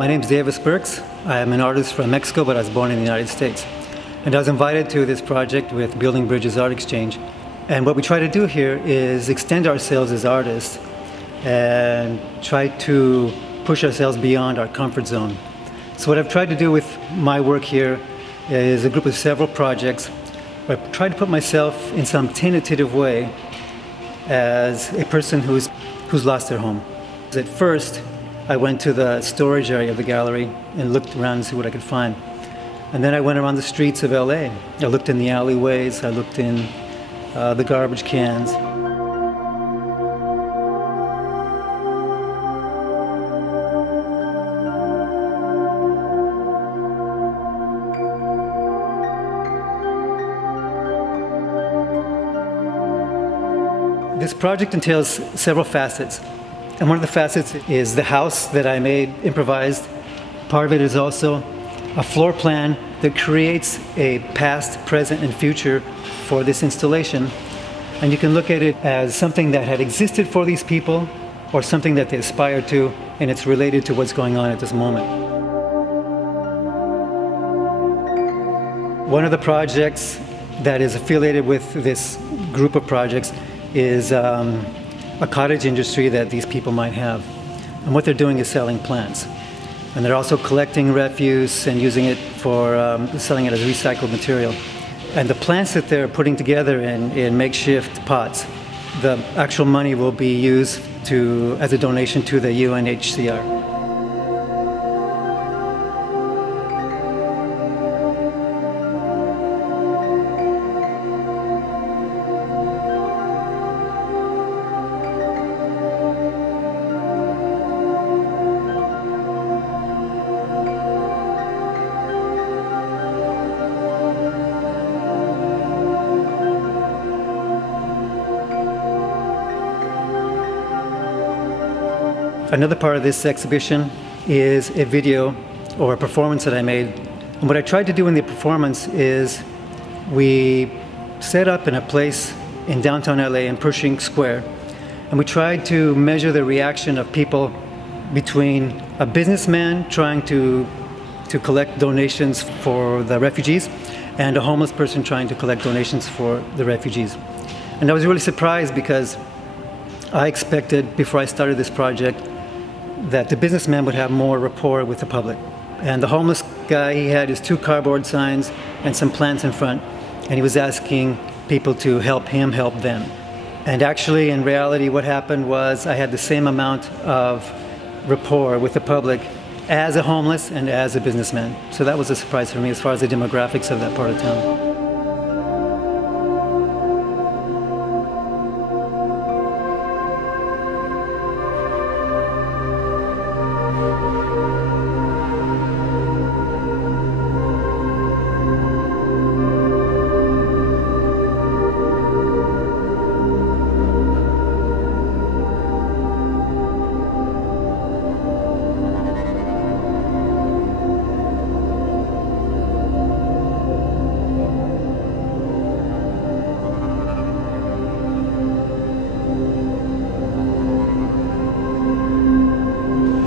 My name is Birks. I am an artist from Mexico, but I was born in the United States. And I was invited to this project with Building Bridges Art Exchange. And what we try to do here is extend ourselves as artists and try to push ourselves beyond our comfort zone. So what I've tried to do with my work here is a group of several projects. I've tried to put myself in some tentative way as a person who's lost their home. At first, I went to the storage area of the gallery and looked around and see what I could find. And then I went around the streets of LA. I looked in the alleyways, I looked in the garbage cans. This project entails several facets. And one of the facets is the house that I made improvised. Part of it is also a floor plan that creates a past, present, and future for this installation. And you can look at it as something that had existed for these people or something that they aspire to, and it's related to what's going on at this moment. One of the projects that is affiliated with this group of projects is a cottage industry that these people might have. And what they're doing is selling plants. And they're also collecting refuse and using it for selling it as recycled material. And the plants that they're putting together in makeshift pots, the actual money will be used as a donation to the UNHCR. Another part of this exhibition is a video or a performance that I made. And what I tried to do in the performance is we set up in a place in downtown LA in Pershing Square, and we tried to measure the reaction of people between a businessman trying to collect donations for the refugees and a homeless person trying to collect donations for the refugees. And I was really surprised because I expected, before I started this project, that the businessman would have more rapport with the public. And the homeless guy, he had his 2 cardboard signs and some plants in front, and he was asking people to help him help them. And actually, in reality, what happened was I had the same amount of rapport with the public as a homeless and as a businessman. So that was a surprise for me as far as the demographics of that part of town.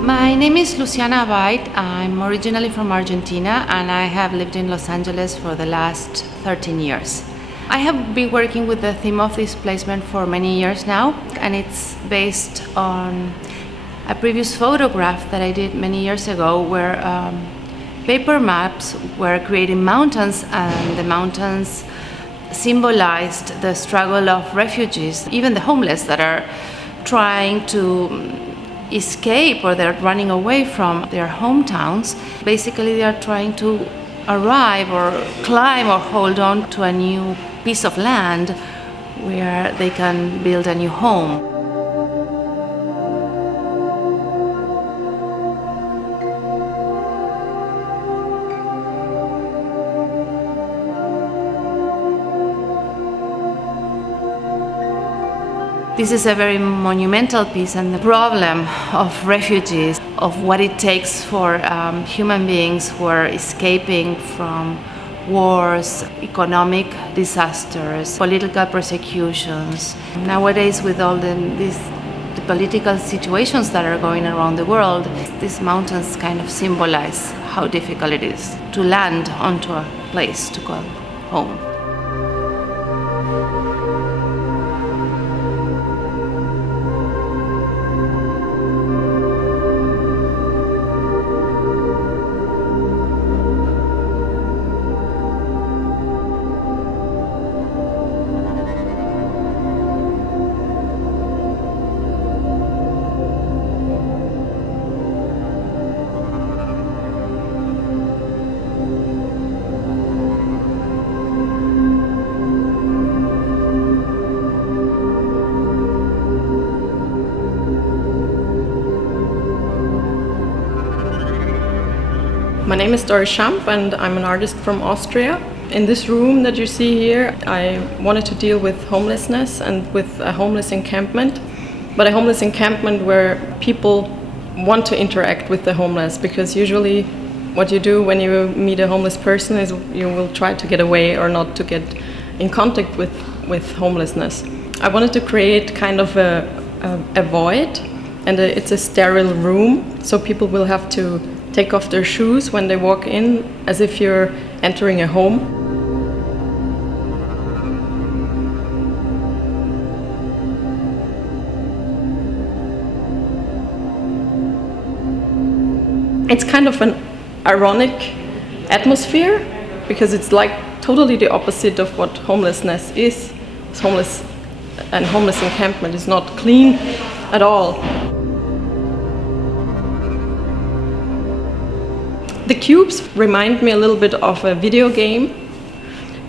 My name is Luciana Abait. I'm originally from Argentina and I have lived in Los Angeles for the last 13 years. I have been working with the theme of displacement for many years now, and it's based on a previous photograph that I did many years ago where paper maps were creating mountains, and the mountains symbolized the struggle of refugees, even the homeless that are trying to escape or they're running away from their hometowns. Basically, they are trying to arrive or climb or hold on to a new piece of land where they can build a new home. This is a very monumental piece, and the problem of refugees, of what it takes for human beings who are escaping from wars, economic disasters, political persecutions. Nowadays, with all the political situations that are going around the world, these mountains kind of symbolize how difficult it is to land onto a place to call home. My name is Doris Schamp and I'm an artist from Austria. In this room that you see here, I wanted to deal with homelessness and with a homeless encampment, but a homeless encampment where people want to interact with the homeless, because usually what you do when you meet a homeless person is you will try to get away or not to get in contact with homelessness. I wanted to create kind of a void, and it's a sterile room, so people will have to take off their shoes when they walk in, as if you're entering a home. It's kind of an ironic atmosphere, because it's like totally the opposite of what homelessness is. Homeless encampment is not clean at all. The cubes remind me a little bit of a video game,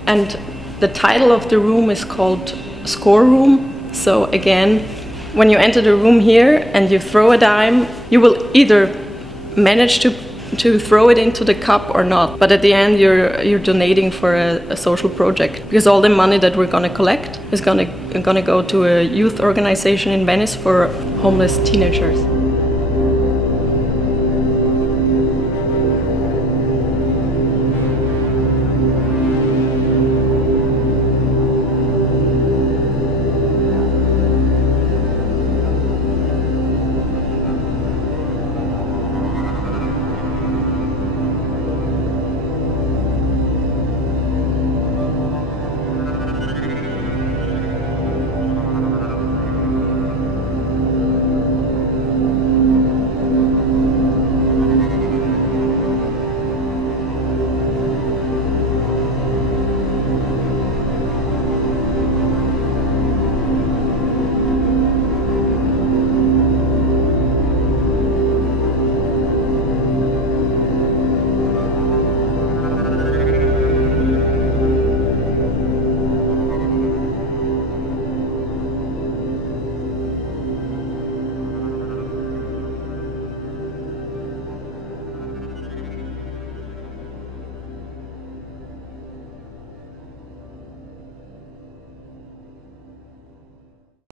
and the title of the room is called Score Room. So again, when you enter the room here and you throw a dime, you will either manage to throw it into the cup or not, but at the end you're donating for a social project, because all the money that we're going to collect is going to go to a youth organization in Venice for homeless teenagers.